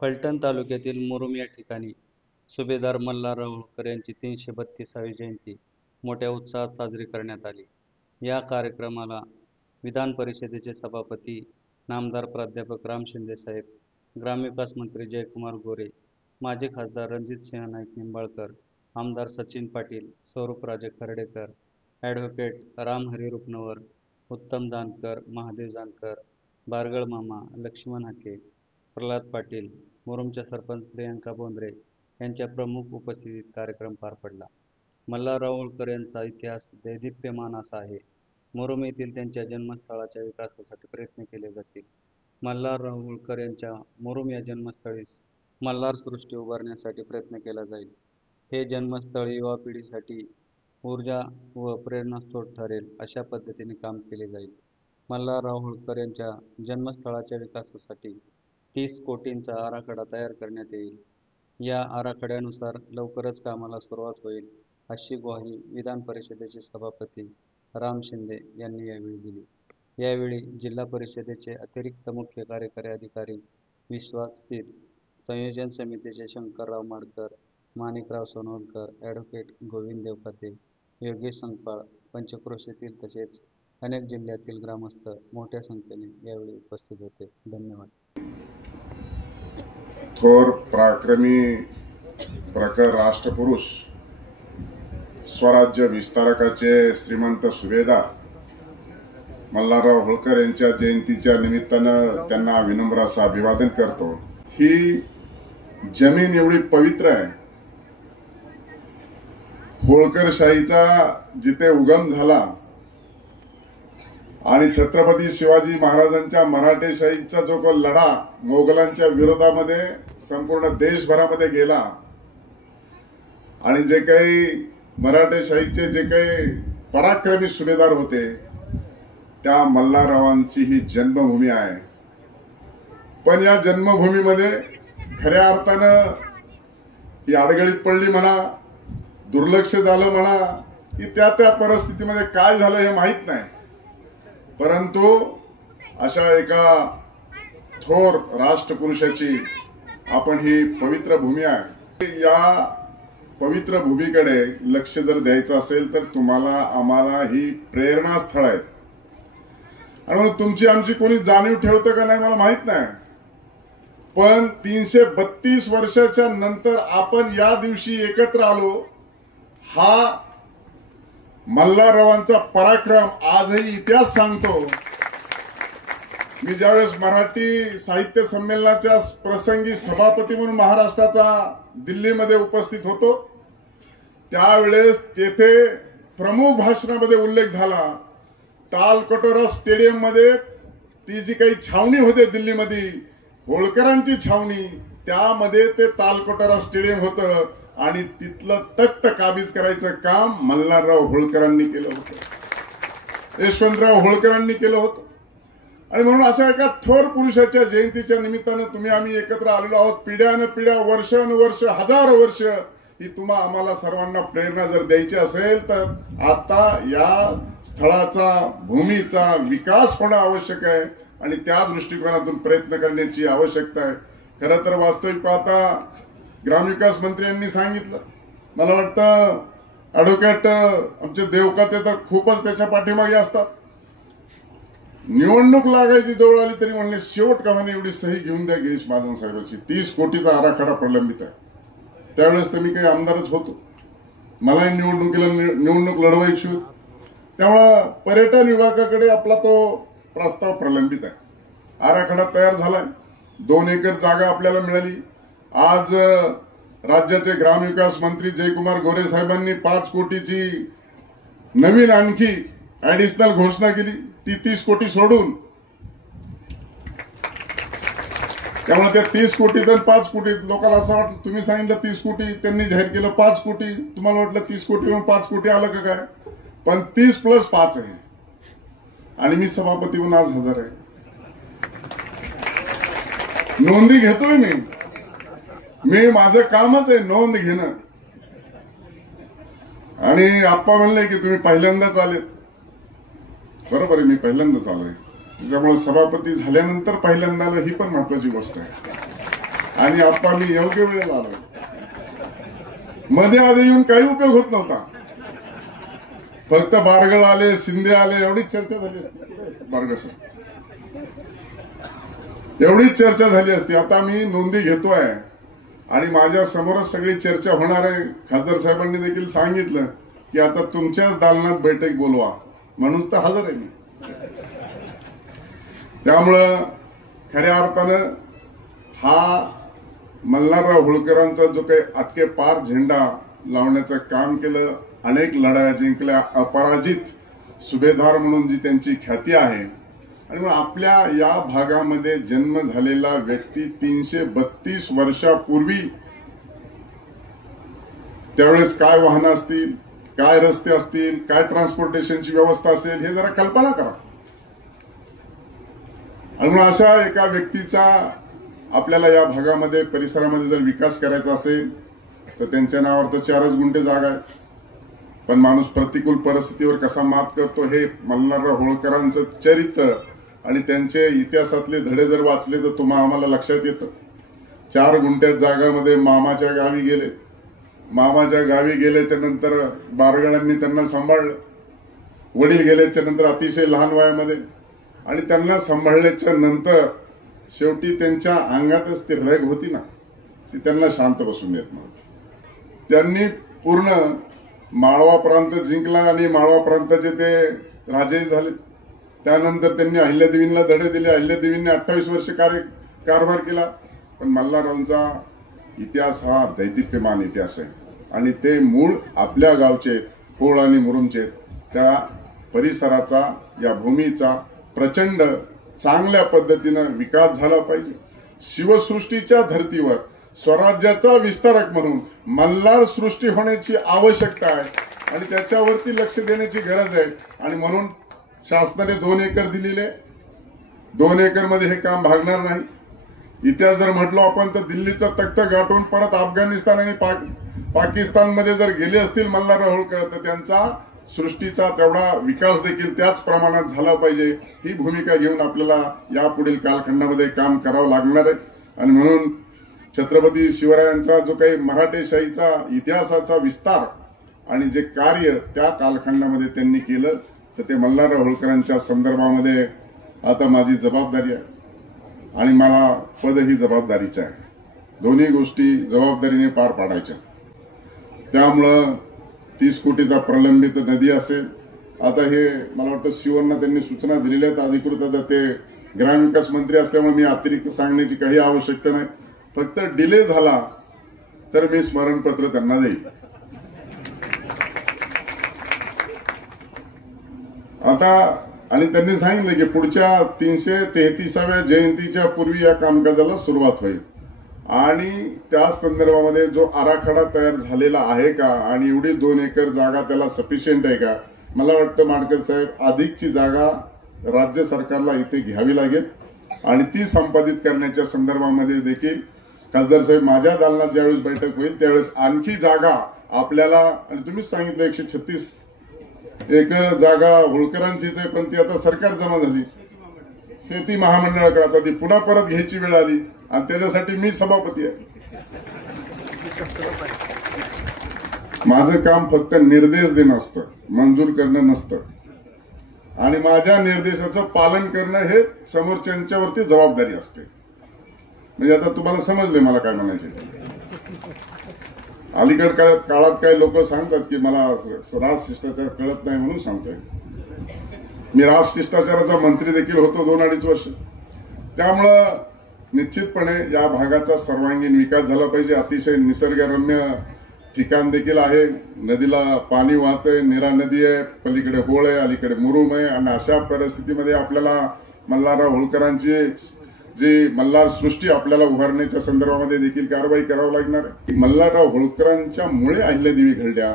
फलटण तालुक्यातील मुरुम या ठिकाणी सुभेदार मल्हारराव होळकर यांची 332वी जयंती मोठ्या उत्साहात साजरी करण्यात आली. या कार्यक्रमाला विधान परिषदेचे सभापती नामदार प्राध्यापक राम शिंदे साहेब, ग्रामविकास मंत्री जयकुमार गोरे, माजी खासदार रणजितसिंह नाईक निंबाळकर, आमदार सचिन पाटील, स्वरूपराजे खर्डेकर, ॲडव्होकेट रामहरी रुपनवर, उत्तम जानकर, महादेव जानकर, बारगळ मामा, लक्ष्मण हाके, प्रल्हाद पाटील, मुरुमच्या सरपंच प्रियांका बोंद्रे यांच्या प्रमुख उपस्थितीत कार्यक्रम पार पडला. मल्हारराव होळकर यांचा इतिहास दैदिप्यमान असा आहे. मुरुम येथील त्यांच्या जन्मस्थळाच्या विकासासाठी प्रयत्न केले जातील. मल्हारराव होळकर यांच्या मुरुम या जन्मस्थळीस मल्हार सृष्टी उभारण्यासाठी प्रयत्न केला जाईल. हे जन्मस्थळ युवा पिढीसाठी ऊर्जा व प्रेरणास्रोत ठरेल अशा पद्धतीने काम केले जाईल. मल्हारराव होळकर यांच्या जन्मस्थळाच्या विकासासाठी 30 कोटींचा आराखडा तयार करण्यात येईल. या आराखड्यानुसार लवकरच कामाला सुरुवात होईल अशी ग्वाही विधान परिषदेचे सभापती राम शिंदे यांनी यावेळी दिली. यावेळी जिल्हा परिषदेचे अतिरिक्त मुख्य कार्यकारी अधिकारी विश्वास सीर, संयोजन समितीचे शंकरराव माडकर, माणिकराव सोनवलकर, ॲडव्होकेट गोविंद देवकाते, योगेश संकपाळ, पंचक्रोशीतील तसेच अनेक जिल्ह्यातील ग्रामस्थ मोठ्या संख्येने यावेळी उपस्थित होते. धन्यवाद. थोर पराक्रमी प्रखर राष्ट्रपुरुष, स्वराज्य विस्तारकाचे श्रीमंत सुभेदार मल्हारराव होळकर यांच्या जयंतीच्या निमित्तानं त्यांना विनम्र असं अभिवादन करतो. ही जमीन एवढी पवित्र आहे. होळकरशाहीचा जिथे उगम झाला आणि छत्रपती शिवाजी महाराजांच्या मराठेशाहीचा जो लढा मोगलांच्या विरोधामध्ये संपूर्ण देशभरामध्ये गेला आणि जे काही मराठेशाहीचे जे काही पराक्रमी सुभेदार होते त्या मल्हाररावांची ही जन्मभूमी आहे. पण या जन्मभूमीमध्ये खऱ्या अर्थानं ही अडगळीत पडली म्हणा, दुर्लक्ष झालं म्हणा, की त्या परिस्थितीमध्ये काय झालं हे माहित नाही. परंतु अशा एका थोर राष्ट्रपुरुषाची आपण ही पवित्र भूमी आहे. या पवित्र भूमीकडे लक्ष जर द्यायचं असेल तर तुम्हाला आम्हाला ही प्रेरणास्थळ आहे. आणि तुमची आमची कोणी जाणीव ठेवतं का नाही मला माहित नाही. पण 332 वर्षाच्या नंतर आपण या दिवशी एकत्र आलो. हा मल्हाररावांचा पराक्रम आजही इतिहास सांगतो. मी ज्यावेळेस मराठी साहित्य संमेलनाच्या प्रसंगी सभापती म्हणून महाराष्ट्राचा दिल्लीमध्ये उपस्थित होतो त्यावेळेस तेथे प्रमुख भाषणामध्ये उल्लेख झाला. तालकटोरा स्टेडियम मध्ये ती जी काही छावणी होते दिल्लीमध्ये होळकरांची छावणी, त्यामध्ये ते तालकटोरा स्टेडियम होतं आणि तिथलं तख्त काबीज करायचं काम मल्हारराव होळकरांनी केलं होतं, यशवंतराव होळकरांनी केलं होतं. आणि म्हणून अशा एका थोर पुरुषाच्या जयंतीच्या निमित्तानं तुम्ही आम्ही एकत्र आलेलो आहोत. पिढ्यानपिढ्या, वर्षानुवर्ष, हजारो वर्ष ही तुम्हा आम्हाला सर्वांना प्रेरणा जर द्यायची असेल तर आता या स्थळाचा, भूमीचा विकास होणं आवश्यक आहे आणि त्या दृष्टिकोनातून प्रयत्न करण्याची आवश्यकता आहे. खरं तर वास्तविक पाहता ग्रामविकास मंत्री यांनी सांगितलं, मला वाटतं ॲडव्होकेट आमचे देवकाते तर खूपच त्याच्या पाठीमागे असतात. निवडणूक लागायची जवळ आली तरी म्हणले शेवट कमाने एवढी सही घेऊन द्या गिरीश महाजन साहेबांची. 30 कोटीचा आराखडा प्रलंबित आहे. त्यावेळेस तर मी काही आमदारच होतो, मलाही निवडणूक लढवायची होती. त्यामुळं पर्यटन विभागाकडे आपला तो प्रस्ताव प्रलंबित आहे. आराखडा तयार झालाय. 2 एकर जागा आपल्याला मिळाली. आज राज्याचे ग्रामविकास मंत्री जयकुमार गोरे साहेबांनी 5 कोटीची नवीन आणखी ऍडिशनल घोषणा केली, ती 30 कोटी सोडून. त्यामुळे त्या 30 कोटीत 5 कोटी लोकांना असं वाटलं, तुम्ही सांगितलं 30 कोटी, त्यांनी जाहीर केलं 5 कोटी, तुम्हाला वाटलं 30 कोटी म्हणून 5 कोटी आलं का काय? पण 30 + 5 आहे. आणि मी सभापती म्हणून आज हजर आहे. नोंदी घेतोय मी माझं कामच आहे नोंद घेणं. आणि आप्पा म्हणले की तुम्ही पहिल्यांदाच आलेत. बरोबर आहे, मी पहिल्यांदाच आलोय. त्याच्यामुळे सभापती झाल्यानंतर पहिल्यांदा आलो ही पण महत्वाची गोष्ट आहे. आणि आप्पा मी योग्य वेळेला आलो. मध्ये आधी येऊन काही उपयोग होत नव्हता. फक्त बारगळ आले, शिंदे आले, एवढीच चर्चा झाली असती. बारगळ एवढीच चर्चा झाली असती. आता मी नोंदी घेतोय आणि माझ्या समोरच सगळी चर्चा होणार आहे. खासदार साहेबांनी देखील सांगितलं की आता तुमच्याच दालनात बैठक बोलवा, म्हणून तर हजर आहे मी. त्यामुळं खऱ्या अर्थानं हा मल्हारराव होळकरांचा जो काही अटके पार झेंडा लावण्याचं काम केलं, अनेक लढाया जिंकल्या, अपराजित सुभेदार म्हणून जी त्यांची ख्याती आहे, आणि मग आपल्या या भागामध्ये जन्म झालेला व्यक्ती 332 वर्षापूर्वी त्यावेळेस काय वाहनं असतील, काय रस्ते असतील, काय ट्रान्सपोर्टेशनची व्यवस्था असेल, हे जरा कल्पना करा. आणि अशा एका व्यक्तीचा आपल्याला या भागामध्ये परिसरामध्ये जर विकास करायचा असेल तर त्यांच्या नावावर तर 4च गुंठे जागा आहे. पण माणूस प्रतिकूल परिस्थितीवर कसा मात करतो हे मल्हारराव होळकरांचं चरित्र आणि त्यांचे इतिहासातले धडे जर वाचले तर तुम्हाला आम्हाला लक्षात येतं. 4 गुंठ्यात जागामध्ये मामाच्या गावी गेले. मामाच्या गावी गेल्याच्या नंतर बारगळांनी त्यांना सांभाळलं. वडील गेल्याच्या नंतर अतिशय लहान वयामध्ये, आणि त्यांना सांभाळल्याच्या नंतर शेवटी त्यांच्या अंगातच ती रग होती ना, ती त्यांना शांत बसून देत नव्हती. त्यांनी पूर्ण माळवा प्रांत जिंकला आणि माळवा प्रांताचे ते राजे झाले. त्यानंतर त्यांनी अहिल्यादेवींना धडे दिले. अहिल्यादेवींनी 28 वर्ष कारभार केला. पण मल्हाररावांचा इतिहास हा दैदिप्यमान इतिहास आहे आणि ते मूळ आपल्या गावचे कोळ आणि मुरुमचे, त्या परिसराचा, या भूमीचा प्रचंड चांगल्या पद्धतीनं विकास झाला पाहिजे. शिवसृष्टीच्या धर्तीवर स्वराज्याचा विस्तारक म्हणून मल्हार सृष्टी होण्याची आवश्यकता आहे आणि त्याच्यावरती लक्ष देण्याची गरज आहे. आणि म्हणून शासनाने 2 एकर दिलेले. 2 एकर मध्ये हे काम भागणार नाही. इतिहास जर म्हटलो आपण तर दिल्लीचा तख्त गाठून परत अफगाणिस्तान आणि पाकिस्तानमध्ये जर गेले असतील मल्हारराव होळकर तर त्यांचा सृष्टीचा तेवढा विकास देखील त्याच प्रमाणात झाला पाहिजे. ही भूमिका घेऊन आपल्याला यापुढील कालखंडामध्ये काम करावं लागणार आहे. आणि म्हणून छत्रपती शिवरायांचा जो काही मराठेशाहीचा इतिहासाचा विस्तार आणि जे कार्य त्या कालखंडामध्ये त्यांनी केलं तर ते मल्हारराव होळकरांच्या संदर्भामध्ये आता माझी जबाबदारी आहे आणि मला पद ही जबाबदारीचं आहे. दोन्ही गोष्टी जबाबदारीने पार पाडायच्या. त्यामुळं 30 कोटीचा प्रलंबित नदी असेल. आता हे मला वाटतं शिवण्णा त्यांनी सूचना दिलेल्या आहेत अधिकृत. आता ते ग्रामविकास मंत्री असल्यामुळे मी अतिरिक्त सांगण्याची काही आवश्यकता नाही. फक्त डिले झाला तर मी स्मरणपत्र त्यांना देईल. आता आणि त्यांनी सांगितलं की पुढच्या 333व्या जयंतीच्या पूर्वी या कामकाजाला सुरुवात होईल आणि त्या संदर्भामध्ये जो आराखडा तयार झालेला आहे का आणि एवढी 2 एकर जागा त्याला सफिशियंट आहे का. मला वाटतं माडकर साहेब अधिकची जागा राज्य सरकारला इथे घ्यावी लागेल आणि ती संपादित करण्याच्या संदर्भामध्ये देखील खासदार साहेब माझ्या दालनात ज्यावेळेस बैठक होईल त्यावेळेस आणखी जागा आपल्याला, आणि तुम्हीच सांगितलं 136 एकर जागा होळकरांचीच आहे पण ती आता सरकार जमा झाली शेती महामंडळाकडे. आता ती पुन्हा परत घ्यायची वेळ आली आणि त्याच्यासाठी मी सभापती आहे. माझं काम फक्त निर्देश देणं असतं, मंजूर करणं नसतं आणि माझ्या निर्देशाचं पालन करणं हे समोरच्यांच्यावरती जबाबदारी असते. म्हणजे आता तुम्हाला समजले मला काय म्हणायचे. अलीकड काळात काही लोक सांगतात की मला राज शिष्टाचार कळत नाही म्हणून सांगतोय. मी राज शिष्टाचाराचा मंत्री देखील होतो 2-2.5 वर्ष. त्यामुळं निश्चितपणे या भागाचा सर्वांगीण विकास झाला पाहिजे. अतिशय निसर्गरम्य ठिकाण देखील आहे. नदीला पाणी वाहतंय, नीरा नदी आहे, पलीकडे होळ आहे, अलीकडे मुरुम आहे आणि अशा परिस्थितीमध्ये आपल्याला मल्हारराव होळकरांची जी मल्हार सृष्टी आपल्याला उभारण्याच्या संदर्भामध्ये देखील कारवाई करावी लागणार आहे. मल्हारराव होळकरांच्या मुळे अहिल्यादेवी घडल्या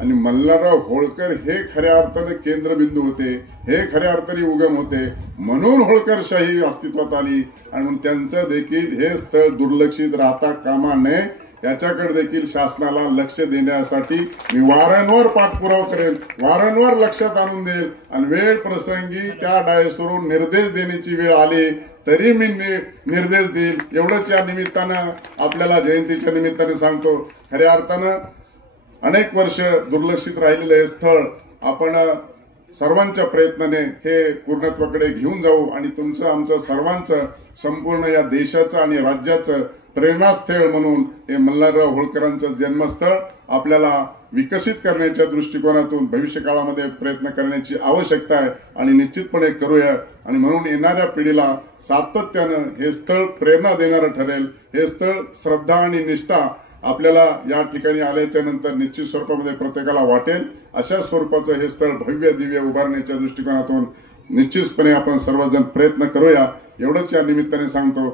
आणि मल्हारराव होळकर हे खऱ्या अर्थाने केंद्रबिंदू होते, हे खऱ्या अर्थाने उगम होते, म्हणून होळकरशाही अस्तित्वात आली आणि म्हणून त्यांचं देखील हे स्थळ दुर्लक्षित राहता कामा नये याच्याकडे देखील शासनाला लक्ष देण्यासाठी मी वारंवार पाठपुरावा करेल, वारंवार लक्षात आणून देईल आणि वेळ प्रसंगी त्या डायसवरून निर्देश देण्याची वेळ आली तरी मी निर्देश देईल एवढंच या निमित्तानं आपल्याला जयंतीच्या निमित्ताने सांगतो. खऱ्या अर्थानं अनेक वर्ष दुर्लक्षित राहिलेलं हे स्थळ आपण सर्वांच्या प्रयत्नाने हे पूर्णत्वाकडे घेऊन जाऊ आणि तुमचं आमचं सर्वांचं संपूर्ण या देशाचं आणि राज्याचं प्रेरणास्थळ म्हणून हे मल्हारराव होळकरांचं जन्मस्थळ आपल्याला विकसित करण्याच्या दृष्टिकोनातून भविष्य काळामध्ये प्रयत्न करण्याची आवश्यकता आहे आणि निश्चितपणे करूया. आणि म्हणून येणाऱ्या पिढीला सातत्यानं हे स्थळ प्रेरणा देणारं ठरेल. हे स्थळ श्रद्धा आणि निष्ठा आपल्याला या ठिकाणी आल्याच्या नंतर निश्चित स्वरूपामध्ये प्रत्येकाला वाटेल. अशा स्वरूपाचं हे स्थळ भव्य दिव्य उभारण्याच्या दृष्टिकोनातून निश्चितपणे आपण सर्वजण प्रयत्न करूया एवढंच या निमित्ताने सांगतो.